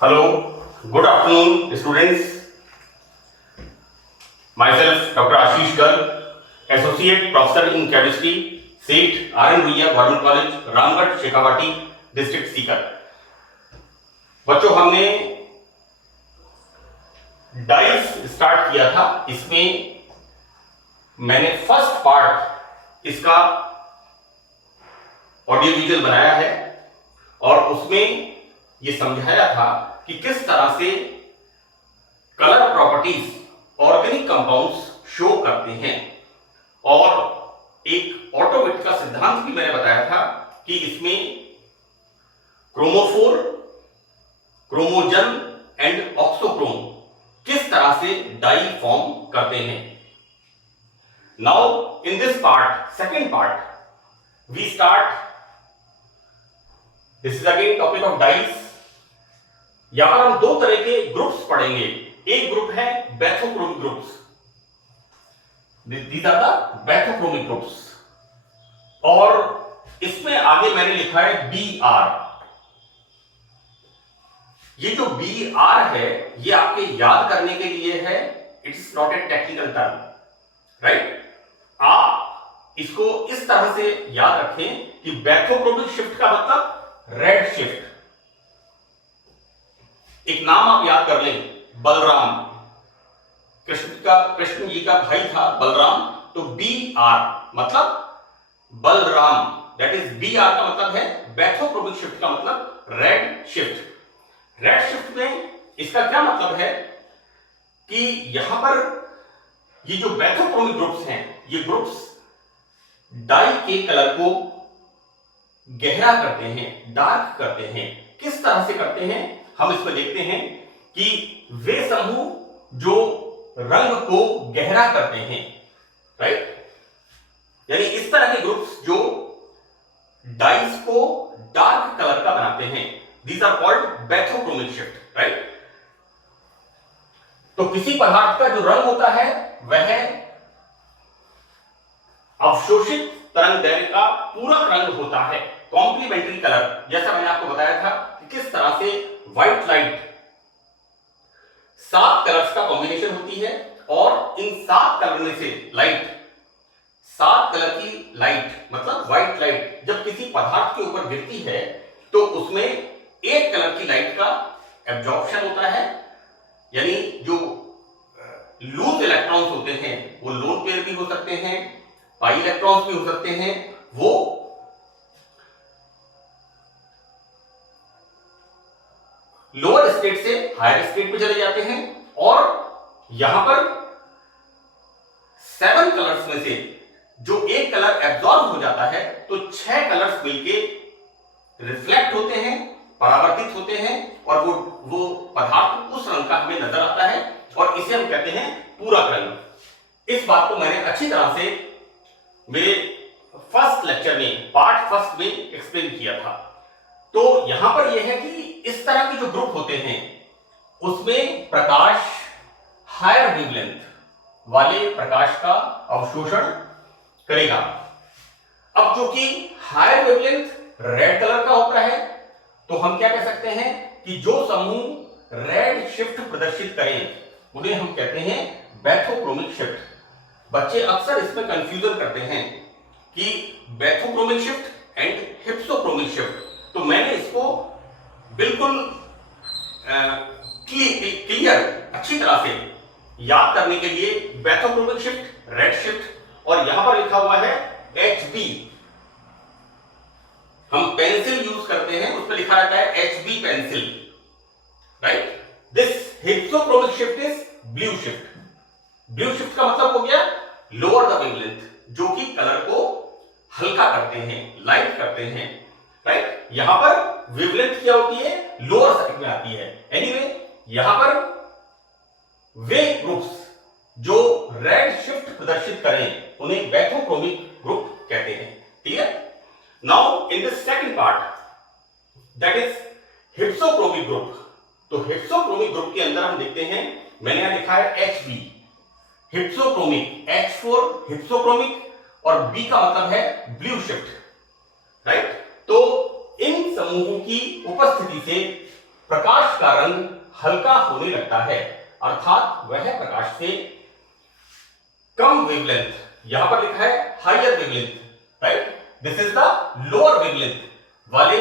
Hello, good afternoon, students. Myself, Dr. Ashish Garg, Associate Professor in Chemistry, SEET, R.N. Ruia Government College, Ramgarh, Shekhawati, district Sikar. बच्चों, हमने dice start किया था। इसमें मैंने first part इसका audio visual बनाया है और उसमें ये समझाया था कि किस तरह से colour properties organic compounds show करते हैं, और एक ऑटोविट का सिद्धांत भी मैंने बताया था कि इसमें क्रोमोफोर, क्रोमोजन एंड ऑक्सोक्रोम किस तरह से डाई फॉर्म करते हैं। Now in this part, second part, we start, this is again topic of dyes. यहां पर हम दो तरह के ग्रुप्स पढ़ेंगे। एक ग्रुप है bathochromic groups, these are the bathochromic groups, और इसमें आगे मैंने लिखा है BR। ये जो BR है ये आपके याद करने के लिए है, it's not a technical term, right. आप इसको इस तरह से याद रखें कि बैथोक्रोमिक शिफ्ट का मतलब रेड शिफ्ट। एक नाम आप याद कर लें, बलराम, कृष्ण जी का भाई था बलराम, तो BR मतलब बलराम, दैट इज BR का मतलब है बैथोक्रोमिक शिफ्ट का मतलब रेड शिफ्ट। रेड शिफ्ट में इसका क्या मतलब है कि यहां पर ये जो बैथोक्रोमिक ग्रुप्स हैं, ये ग्रुप्स डाई के कलर को गहरा करते हैं, डार्क करते हैं। किस तरह से करते हैं हम इसमें देखते हैं कि वे समूह जो रंग को गहरा करते हैं, राइट, यानी इस तरह के ग्रुप्स जो डाइस को डार्क कलर का बनाते हैं, these are called bathochromic shift, right. तो किसी पदार्थ का जो रंग होता है वह अवशोषित तरंग दैर्घ्य का पूरक रंग होता है, कॉम्प्लीमेंट्री कलर। जैसा मैंने आपको बताया था कि किस तरह से व्हाइट लाइट 7 कलर्स का कॉम्बिनेशन होती है, और इन 7 कलर में से लाइट, 7 कलर की लाइट मतलब व्हाइट लाइट जब किसी पदार्थ के ऊपर गिरती है तो उसमें एक कलर की लाइट का एब्जॉर्प्शन होता है, यानी जो लूज इलेक्ट्रॉन्स होते हैं वो लोन पेयर भी हो सकते हैं, पाई इलेक्ट्रॉन्स भी हो सकते हैं, वो लोअर स्टेट से हायर स्टेट में चले जाते हैं, और यहां पर 7 कलर्स में से जो एक कलर एब्जॉर्ब हो जाता है तो 6 कलर्स मिलके रिफ्लेक्ट होते हैं, परावर्तित होते हैं, और वो पदार्थ उस रंग का हमें नजर आता है, और इसे हम कहते हैं पूरक रंग। इस बात को मैंने अच्छी तरह से मेरे फर्स्ट लेक्चर में, पार्ट फर्स्ट में एक्सप्लेन किया था। तो यहां पर यह है कि इस तरह के जो ग्रुप होते हैं उसमें प्रकाश हायर वेवलेंथ वाले प्रकाश का अवशोषण करेगा। अब जो कि हायर वेवलेंथ रेड कलर का होता है, तो हम क्या कह सकते हैं कि जो समूह रेड शिफ्ट प्रदर्शित करें उन्हें हम कहते हैं बैथोक्रोमिक शिफ्ट। बच्चे अक्सर इसमें कंफ्यूजन करते हैं कि bathochromic shift and hypsochromic shift, तो मैंने इसको बिल्कुल क्लियर अच्छी तरह से याद करने के लिए बैथोक्रोमिक शिफ्ट, रेड शिफ्ट, और यहां पर लिखा हुआ है HB। हम पेंसिल यूज करते हैं, उस पर लिखा रहता है HB pencil, right. This hypsochromic shift is blue shift. Blue shift का मतलब हो गया लोअर द वेवलेंथ, जो कि कलर को हल्का करते हैं, लाइट करते हैं, राइट। यहां पर वेवलेंथ क्या होती है, लोअर साइड में आती है। एनीवे, यहां पर वे ग्रुप्स जो रेड शिफ्ट प्रदर्शित करें उन्हें बैथोक्रोमिक ग्रुप कहते हैं, ठीक है। Now in the second part, that is hypsochromic group. तो हिप्सोक्रोमिक ग्रुप के अंदर हम देखते हैं, मैंने यहां लिखा है HB हिप्सोक्रोमिक, H4 हिप्सोक्रोमिक, और B का मतलब है ब्लू शिफ्ट, राइट। तो इन समूहों की उपस्थिति से प्रकाश का रंग हल्का होने लगता है, अर्थात वह प्रकाश से कम वेवलेंथ, यहां पर लिखा है higher wavelength, right, this is the lower wavelength वाले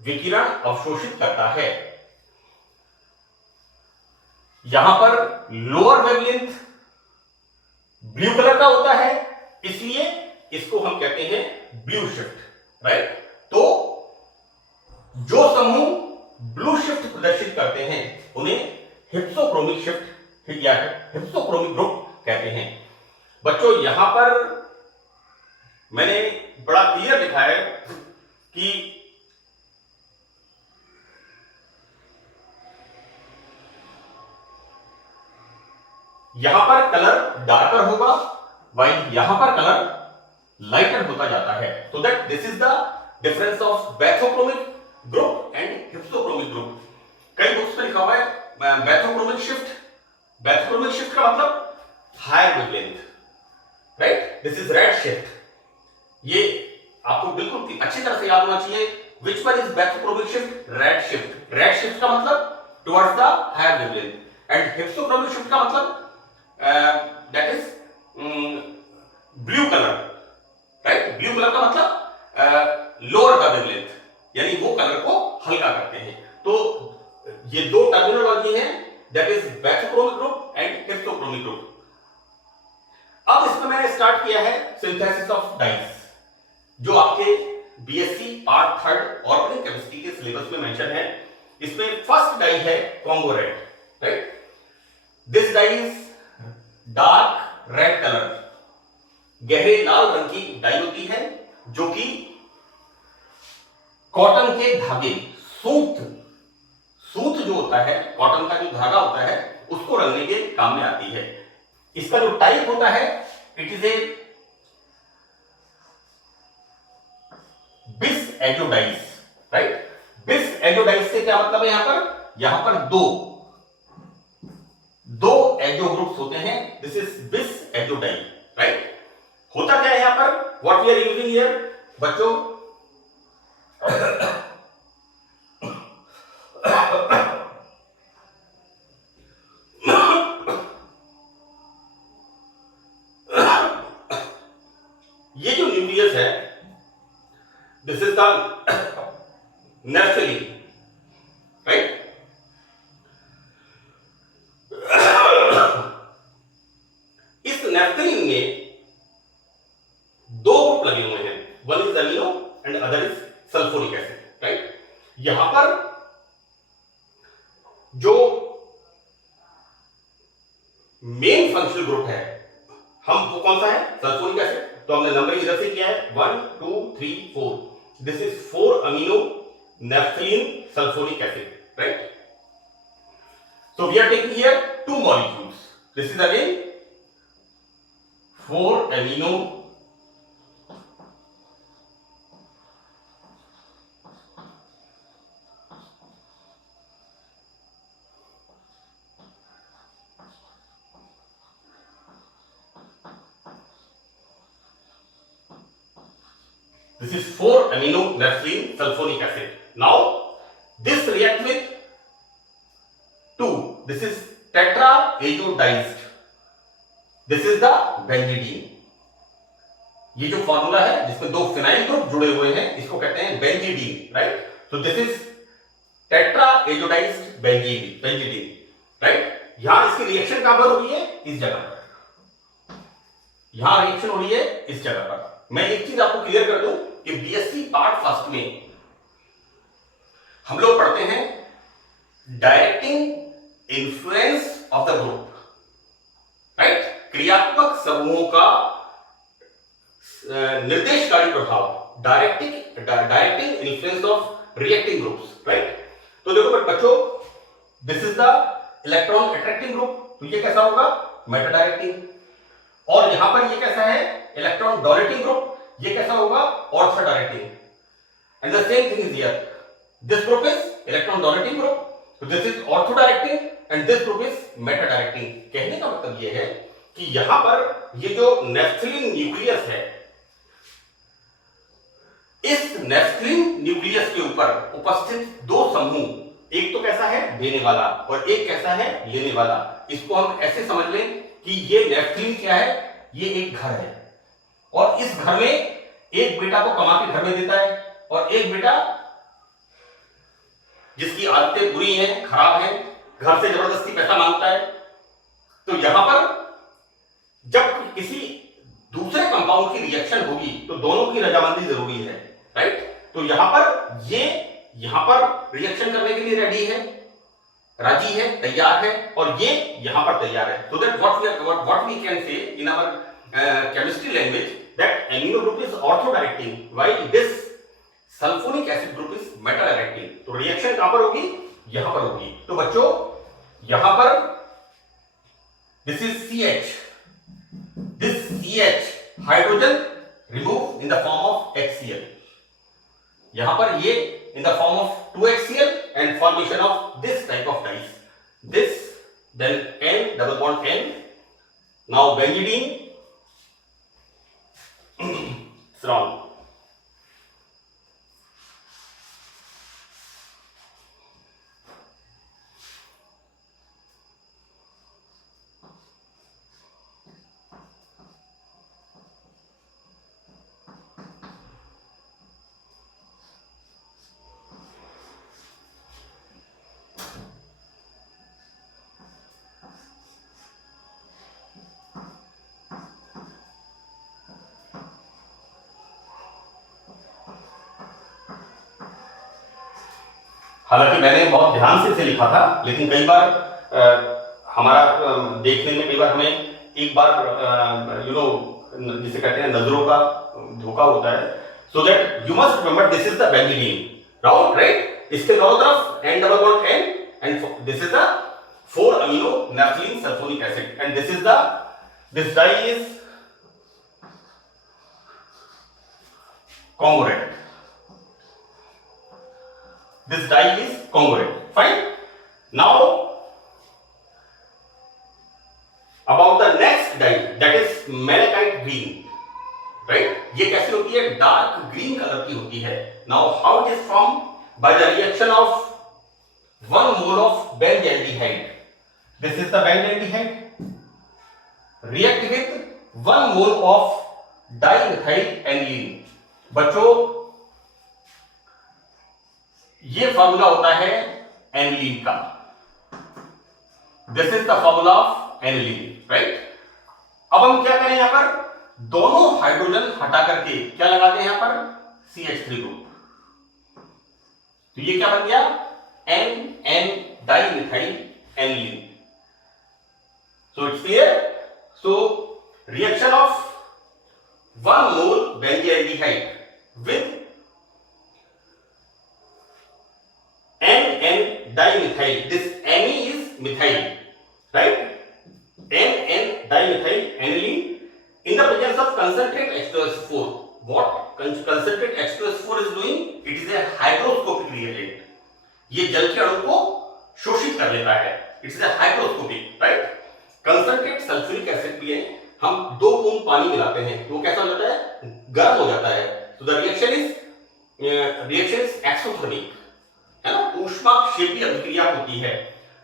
विकिरण अवशोषित करता है। यहां पर लोअर वेवलेंथ ब्लू कलर का होता है, इसलिए इसको हम कहते हैं ब्लू शिफ्ट, राइट। तो जो समूह ब्लू शिफ्ट प्रदर्शित करते हैं उन्हें हिप्सोक्रोमिक शिफ्ट या हिप्सोक्रोमिक ग्रुप कहते हैं। बच्चों यहां पर मैंने बड़ा क्लियर लिखा है कि यहां पर कलर डार्कर होगा, वाइल यहां पर कलर लाइटर होता जाता है। So that this is the difference of bathochromic group and hypsochromic group. कई बुक्स में लिखा हुआ है बैथोक्रोमिक शिफ्ट। बैथोक्रोमिक शिफ्ट का मतलब higher wavelength, right, this is red shift. ये आपको बिल्कुल अच्छी तरह से याद होना चाहिए। Which one is bathochromic shift? Red shift. Red shift का मतलब towards the higher wavelength and hypsochromic shift का मतलब that is blue colour, right. Blue colour का मतलब लोअर द वेवलेंथ, यानी वो कलर को हल्का करते हैं। तो ये दो टर्मिनोलॉजी है, that is bathochromic group and hypsochromic group. अब इसमें मैंने स्टार्ट किया है सिंथेसिस ऑफ डाइस, जो आपके बीएससी पार्ट 3 ऑर्गेनिक केमिस्ट्री के सिलेबस में मेंशन है। इसमें फर्स्ट डाई है Congo red, right. This dye is dark red colour, गहरे लाल रंग की डाई होती है, जो कि कॉटन के धागे, सूत जो होता है, कॉटन का जो धागा होता है, उसको रंगने के काम में आती है। इसका जो टाइप होता है, इट इज ए बिस एजोडाइस, राइट। बिस एजोडाइस से क्या मतलब है? यहां पर दो एजो ग्रुप्स होते हैं, this is bis azo dye, right. होता क्या है यहां पर? What we are using here बच्चों, ये जो न्यूक्लियस है, this is the naphthalene, right. इस नेफ्थलीन में दो ग्रुप लगे हुए हैं, one is amino and other is sulphuric acid, right. यहां पर जो मेन फंक्शनल ग्रुप है, हम वो कौन सा है? Sulphuric acid. तो हमने नंबरिंग इधर से किया है 1 2 3 4, this is 4 amino naphthalene sulphuric acid, right. So we are taking here two molecules. This is again 4 amino this is 4 amino nephthalene sulfonic acid. Now this react with 2, this is tetraazodized, this is the benzidine। ये जो formula है जिसमें दो phenyl group जुड़े हुए हैं, इसको कहते हैं benzidine, right. So this is tetrazotized benzidine, right. यहां इसकी रिएक्शन कहां पर हो रही है? इस जगह पर, यहां रिएक्शन हो रही है इस जगह पर। मैं एक चीज आपको क्लियर कर दूं कि बीएससी पार्ट फर्स्ट में हम लोग पढ़ते हैं directing influence of the group, right. क्रियात्मक समूहों का निर्देशकारी प्रभाव, directing influence of reacting groups, right. तो देखो बच्चों, this is the electron attracting group, तो ये कैसा होगा? Meta directing. और यहां पर ये कैसा है? इलेक्ट्रॉन डोनेटिंग ग्रुप, ये कैसा होगा? Ortho directing. And the same thing is here, this group is electron donating group, so this is ortho directing and this group is meta directing। कहने का मतलब यह है कि यहां पर ये जो नेफ्थलीन न्यूक्लियस है, इस नेफ्थलीन न्यूक्लियस के ऊपर उपस्थित दो समूह एक तो कैसा है, देने वाला, और एक कैसा है, लेने वाला। इसको हम ऐसे समझ लें कि ये नेफ्थलीन क्या है, ये एक घर है, और इस घर में एक बेटा तो कमा के घर में देता है, और एक बेटा जिसकी आदतें बुरी हैं, खराब हैं, घर से जबरदस्ती पैसा मांगता है। तो यहां पर जब किसी दूसरे कंपाउंड की रिएक्शन होगी तो दोनों की रजामंदी जरूरी है, राइट। तो यहां पर ये यहां पर रिएक्शन करने के लिए रेडी है, राजी है, तैयार है, और ये यहां पर तैयार है। So that what we can say in our chemistry language that amino group is ortho directing while this sulphonic acid group is meta directing. तो रिएक्शन कहां पर होगी, यहां पर होगी। तो बच्चों यहां पर this is CH, this CH hydrogen remove in the form of HCl, यहां पर ये in the form of 2HCl and formation of this type of dyes, this then N double bond N, now benzidine strong. हालांकि मैंने बहुत ध्यान से इसे लिखा था, लेकिन कई बार हमारा देखने में कई बार हमें एक बार जिसे कहते हैं नजरों का धोखा होता है। So that you must remember this is the benzidine, round, right. इसके दोनों तरफ N double bond N and this is the 4 amino naphthalene sulphonic acid and this dye is Congo red. This dye is Congo red. Fine. Now about the next dye, that is malachite green, right? ये कैसी होती है, dark green colour की होती है। Now how it is formed? By the reaction of 1 mole of benzaldehyde. This is the benzaldehyde. React with 1 mole of dimethyl aniline. बच्चों ये formula होता है एनिलीन का। This is the formula of aniline, right. अब हम क्या करें, यहां पर दोनों हाइड्रोजन हटा करके क्या लगाते हैं, यहां पर CH3 ग्रुप। तो ये क्या बन गया, NN dimethyl aniline. So it's clear. So reaction of 1 mole benzaldehyde with NN dimethyl. This Ne is methyl, right? NN dimethyl aniline in the presence of concentrate H2SO4. What concentrate H2SO4 is doing? It is a hygroscopic reagent. ये जल के अणु को शोषित कर लेता है। It is a hygroscopic, right? Concentrate sulfuric acid भी है, हम 2 बूंद पानी मिलाते हैं तो वो कैसा हो जाता है, गर्म हो जाता है। तो द रिएक्शन इज एक्सोथर्मिक, है ना, ऊष्माक्षेपी अभिक्रिया होती है।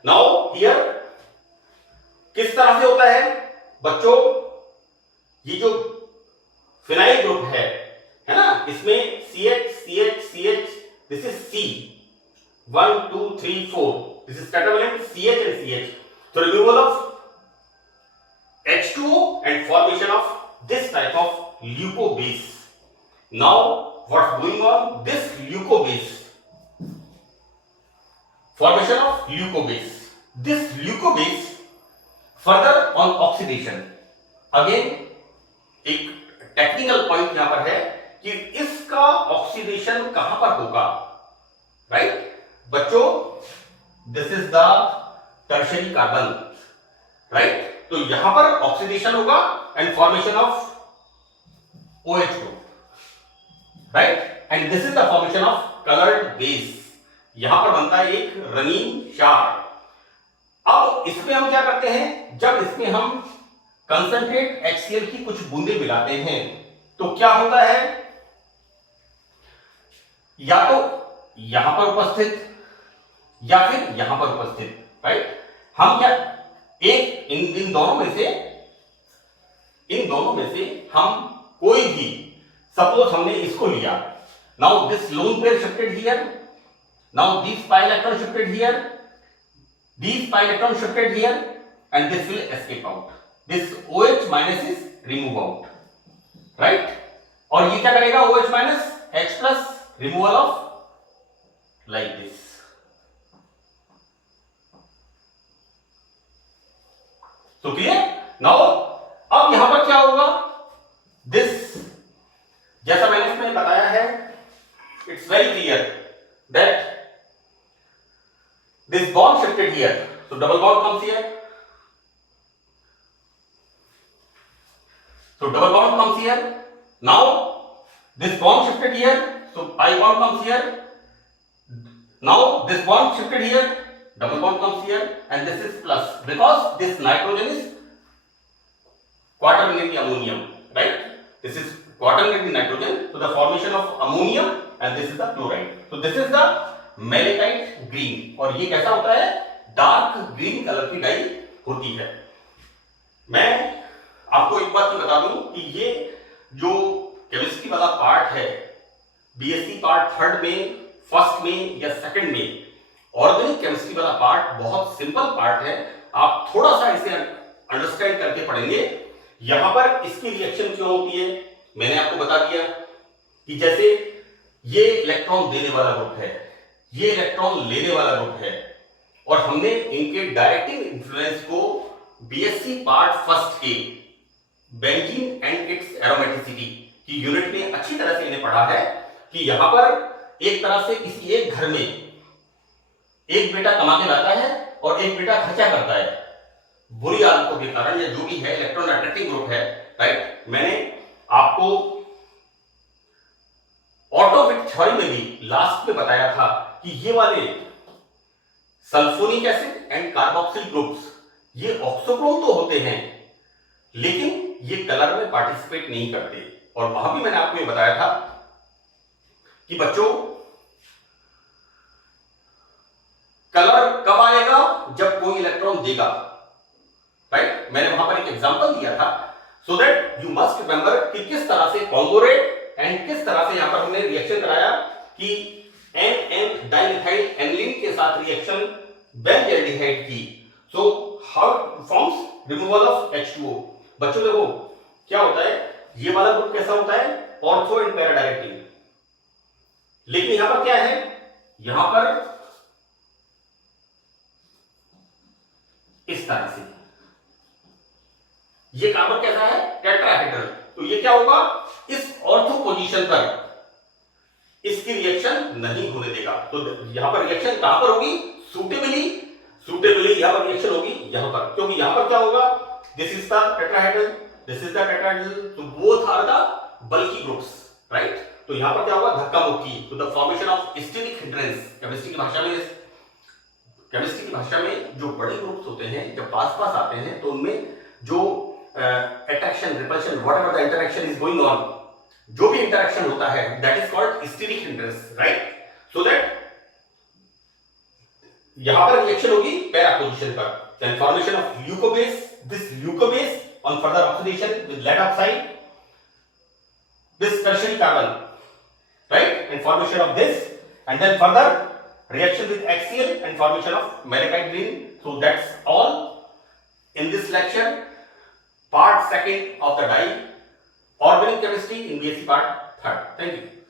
नाउ हियर किस तरह से होता है बच्चों, ये जो फिनाइल ग्रुप है ना, इसमें CH CH CH, this is C 1 2 3 4, this is tetravalent CH and CH. So removal of H2O and formation of this type of leucobase. Now what's going on, this leucobase, formation of leucobase, this leucobase further on oxidation, again एक technical point यहां पर है कि इसका oxidation कहां पर होगा, right बच्चों, this is the tertiary carbon, right. तो यहां पर ऑक्सीडेशन होगा and formation of OH group, right, and this is the formation of coloured base. यहां पर बनता है एक रंगीन क्षार। अब इसमें हम क्या करते हैं, जब इसमें हम कंसंट्रेट HCl की कुछ बूंदे मिलाते हैं तो क्या होता है, या तो यहां पर उपस्थित या फिर यहां पर उपस्थित, राइट। हम क्या एक इन दोनों में से हम कोई भी, सपोज हमने इसको लिया, now this lone pair shifted here, now this pi electron shifted here, these pi electron shifted here, and this will escape out. This OH minus is remove out, right? और ये क्या करेगा, OH minus H plus removal of like this. So clear? Now अब यहां पर क्या होगा, this जैसा मैंने इसमें बताया है, it's very clear that this bond shifted here, so double bond comes here, so double bond comes here. Now this bond shifted here, so pi bond comes here. Now this bond shifted here, double bond comes here, and this is plus because this nitrogen is quaternary ammonium, right? This is quaternary nitrogen, so the formation of ammonium, and this is the chloride. So this is the malachite green, और ये कैसा होता है, dark green colour की die होती है। मैं आपको एक बात बता दूं कि ये जो केमिस्ट्री वाला पार्ट है, बीएससी पार्ट थर्ड में, फर्स्ट में या सेकंड में, ऑर्गेनिक केमिस्ट्री वाला पार्ट बहुत सिंपल पार्ट है। आप थोड़ा सा इसे अंडरस्टैंड करके पढ़ेंगे। यहां पर इसकी रिएक्शन क्यों होती है, मैंने आपको बता दिया कि जैसे ये इलेक्ट्रॉन देने वाला ग्रुप है, ये इलेक्ट्रॉन लेने वाला ग्रुप है, और हमने इनके डायरेक्टिव इन्फ्लुएंस को बीएससी पार्ट फर्स्ट के बेंजीन एंड इट्स एरोमेटिसिटी की यूनिट में अच्छी तरह से इन्हें पढ़ा है कि यहां पर एक तरह से किसी एक घर में एक बेटा कमा के लाता है और एक बेटा खर्चा करता है, बुरी आदतों के कारण या जो भी है, इलेक्ट्रॉन अट्रैक्टिव ग्रुप है, राइट। मैंने आपको ऑटोविट थ्योरी में भी लास्ट में बताया था कि ये वाले sulphonic acid and carboxyl groups ये ऑक्सोक्रोम तो होते हैं, लेकिन ये कलर में पार्टिसिपेट नहीं करते। और वहां भी मैंने आपको ये बताया था कि बच्चों कलर कब आएगा, जब कोई इलेक्ट्रॉन देगा, राइट। मैंने वहां पर एक एग्जांपल दिया था, सो दैट यू मस्ट रिमेंबर कि किस तरह से कॉम्बो रेट एंड किस तरह से यहां पर हमने रिएक्शन कराया कि NN डाइमिथाइल एनिलीन के साथ रिएक्शन बेंजल्डिहाइड की, so how forms removal of H2O। बच्चों देखो क्या होता है, ये वाला ग्रुप कैसा होता है, ऑर्थो एंड पैरा डायरेक्टिव, लेकिन यहां पर क्या है, यहां पर इस तरह से ये कार्बन कैसा है, टेट्राहेड्रल। तो ये क्या होगा, इस ऑर्थो पोजीशन पर इसकी रिएक्शन नहीं होने देगा। तो यहां पर रिएक्शन कहां पर होगी, सूटेबली यहां पर रिएक्शन होगी यहां पर, क्योंकि यहां पर क्या होगा, this is the tetrahedral, this is the tetrahedral, तो both are the bulky groups, right. तो यहां पर क्या होगा, धक्का मुक्की, तो the formation of steric hindrance. Chemistry की भाषा में जो बड़े ग्रुप्स होते हैं जब पास आते हैं तो उनमें जो attraction, repulsion, whatever the interaction is going on, जो भी इंटरेक्शन होता है, that is called steric hindrance, right. So that यहां पर रिएक्शन होगी पैरा पोजीशन पर, then formation of leucobase, this leucobase on further oxidation with lead oxide, this tertiary carbon, right, and formation of this, and then further reaction with HCl and formation of malachite green. So that's all in this lecture, part second of the dye organic chemistry in BSc part third. Thank you.